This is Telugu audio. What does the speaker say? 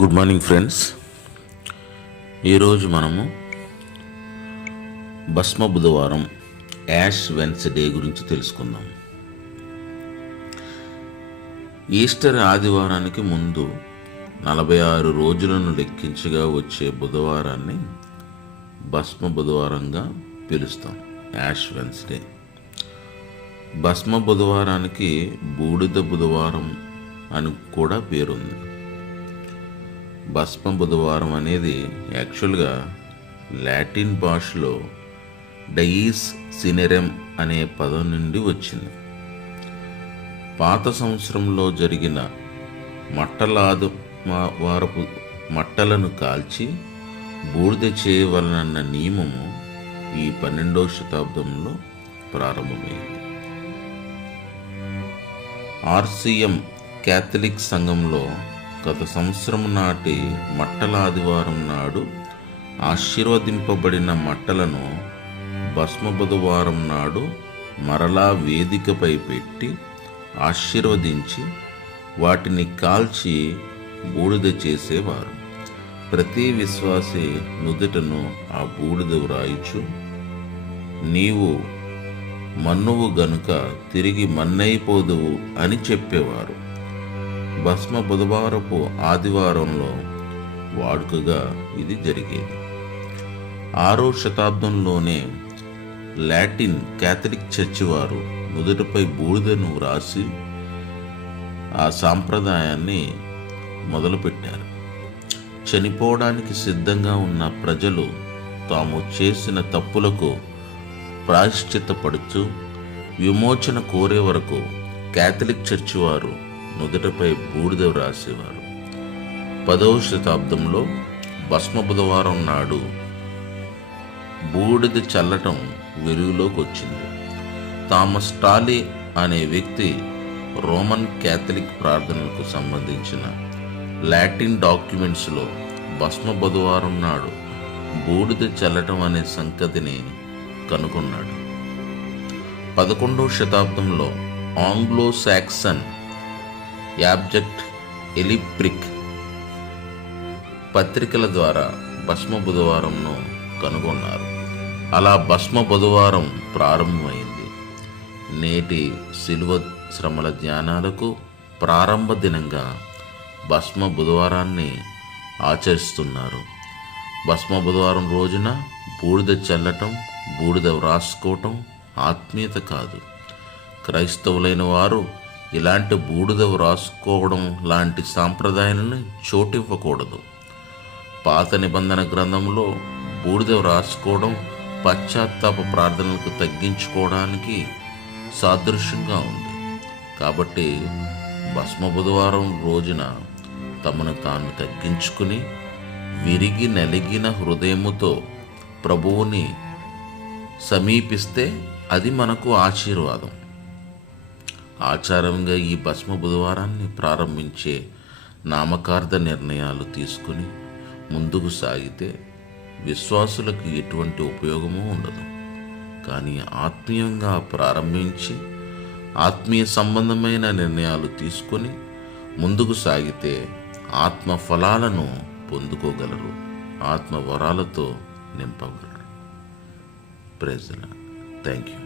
Good morning friends. ఈరోజు మనము భస్మ బుధవారం యాష్ వెన్స్డే గురించి తెలుసుకుందాం. ఈస్టర్ ఆదివారానికి ముందు 46 రోజులను లెక్కించగా వచ్చే బుధవారాన్ని భస్మ బుధవారంగా పిలుస్తాం, యాష్ వెన్స్డే. భస్మ బుధవారానికి బూడిద బుధవారం అని కూడా పేరుంది. భస్మ బుధవారం అనేది యాక్చువల్గా లాటిన్ భాషలో డయీస్ సినెరెమ్ అనే పదం నుండి వచ్చింది. పాత సంవత్సరంలో జరిగిన వారపు మట్టలను కాల్చి బూడిద చేయవలనన్న నియమము ఈ 12వ శతాబ్దంలో ప్రారంభమైంది. ఆర్సిఎం క్యాథలిక్ సంఘంలో గత సంవత్సరం నాటి మట్టల ఆదివారం నాడు ఆశీర్వదింపబడిన మట్టలను భస్మ బుధవారం నాడు మరలా వేదికపై పెట్టి ఆశీర్వదించి వాటిని కాల్చి బూడిద చేసేవారు. ప్రతి విశ్వాసి నుదుటను ఆ బూడిద వ్రాయిచు, నీవు మన్నువు గనుక తిరిగి మన్నైపోదువు అని చెప్పేవారు. భస్మ బుధవారపు ఆదివారంలో వాడుకగా ఇది జరిగేది. 6వ శతాబ్దంలోనే లాటిన్ క్యాథలిక్ చర్చి వారు నుదుటిపై బూడిదను వ్రాసి ఆ సాంప్రదాయాన్ని మొదలుపెట్టారు. చనిపోవడానికి సిద్ధంగా ఉన్న ప్రజలు తాము చేసిన తప్పులకు ప్రాయశ్చిత్తపడుచు విమోచన కోరే వరకు క్యాథలిక్ చర్చి వారు నుదుటపై బూడిద వ్రాసేవారు. 10వ శతాబ్దంలో భస్మ బుధవారం నాడు బూడిద చల్లటం వెలుగులోకి వచ్చింది. థామస్ టాలీ అనే వ్యక్తి రోమన్ క్యాథలిక్ ప్రార్థనలకు సంబంధించిన లాటిన్ డాక్యుమెంట్స్లో భస్మ బుధవారం నాడు బూడిద చల్లటం అనే సంగతిని కనుగొన్నాడు. 11వ శతాబ్దంలో ఆంగ్లో సాక్సన్ యాబ్జెక్ట్ ఎలిప్రిక్ పత్రికల ద్వారా భస్మ బుధవారంను కనుగొన్నారు. అలా భస్మ బుధవారం ప్రారంభమైంది. నేటి శిలువ శ్రమల ధ్యానాలకు ప్రారంభ దినంగా భస్మ బుధవారాన్ని ఆచరిస్తున్నారు. భస్మ బుధవారం రోజున బూడిద చల్లటం, బూడిద వ్రాసుకోవటం ఆత్మీయత కాదు. క్రైస్తవులైన వారు ఇలాంటి బూడిద వ్రాసుకోవడం లాంటి సాంప్రదాయాలను చోటివ్వకూడదు. పాత నిబంధన గ్రంథంలో బూడిద వ్రాసుకోవడం పశ్చాత్తాప ప్రార్థనలకు తగ్గించుకోవడానికి సాదృశ్యంగా ఉంది. కాబట్టి భస్మ బుధవారం రోజున తమను తాను తగ్గించుకుని విరిగి నలిగిన హృదయముతో ప్రభువుని సమీపిస్తే అది మనకు ఆశీర్వాదం. ఆచారంగా ఈ భస్మ బుధవారాన్ని ప్రారంభించే నామకార్థ నిర్ణయాలు తీసుకుని ముందుకు సాగితే విశ్వాసులకు ఎటువంటి ఉపయోగమూ ఉండదు. కానీ ఆత్మీయంగా ప్రారంభించి ఆత్మీయ సంబంధమైన నిర్ణయాలు తీసుకొని ముందుకు సాగితే ఆత్మ ఫలాలను పొందుకోగలరు, ఆత్మ వరాలతో నింపగలరు. Praise the Lord. Thank you.